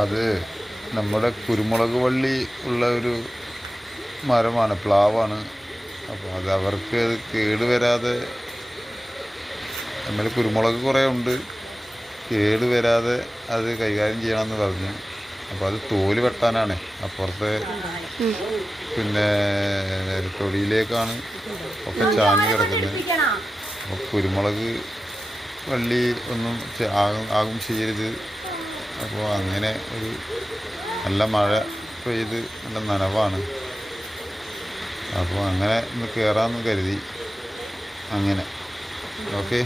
അത് നമ്മുടെ കുരുമുളക് വള്ളി ഉള്ള ഒരു മരമാണ്, പ്ലാവാണ്. അപ്പോൾ അത് അവർക്ക് അത് കേടുവരാതെ, നമ്മൾ കുരുമുളക് കുറേ ഉണ്ട്, കേടുവരാതെ അത് കൈകാര്യം ചെയ്യണമെന്ന് പറഞ്ഞു. അപ്പോൾ അത് തോല് വെട്ടാനാണ്, അപ്പുറത്തെ പിന്നെ തൊടിയിലേക്കാണ് ഒക്കെ ചാഞ്ഞ് കിടക്കുന്നത്. അപ്പോൾ കുരുമുളക് വള്ളി ഒന്നും ആകും ചെയ്യരുത്. അപ്പോൾ അങ്ങനെ ഒരു നല്ല മഴ പെയ്ത് നല്ല നനവാണ്. അപ്പോൾ അങ്ങനെ ഒന്ന് കയറാമെന്ന് കരുതി. അങ്ങനെ ഓക്കെ.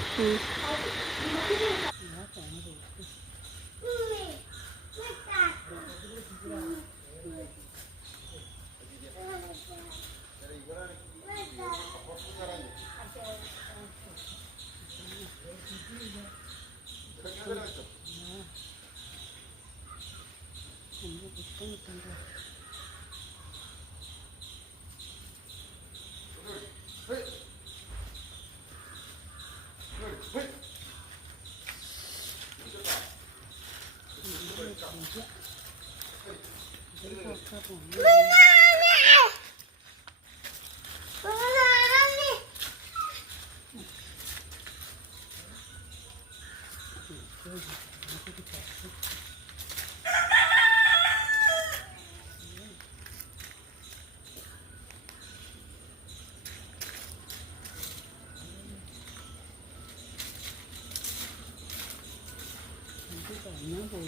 ഞാൻ പോയി